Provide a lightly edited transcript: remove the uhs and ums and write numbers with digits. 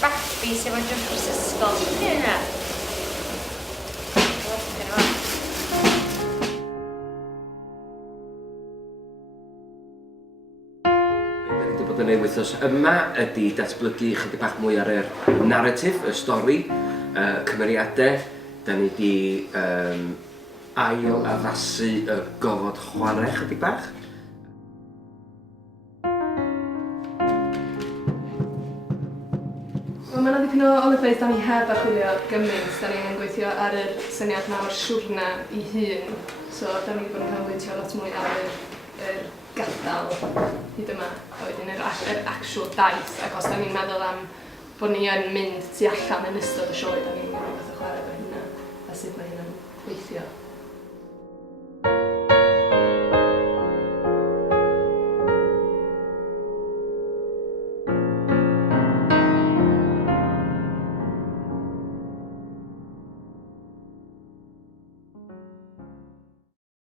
babi sy'n fawr drwy'r cwrs ysgol. Be yna? Bod yn ei wythnos yma ydy datblygu chydig bach mwy ar yr narratif, y stori, cymeriadau. Da ni wedi ail-addasu y gofod chwarae chydig bach. Mae yna dipyn o olygfeydd da ni heb archwilio gymaint. Da ni'n gweithio ar yr syniad nawr siwrna I hun. So da ni wedi bod yn canolbwyntio lot mwy ar yr gadael hyd yma. A wedyn yr actual daith. Ac os da ni'n meddwl am bod ni yn mynd tu allan yn ystod y sioe, da ni'n gwneud beth o chwarae efo hynna. A sut mae hynna'n gweithio.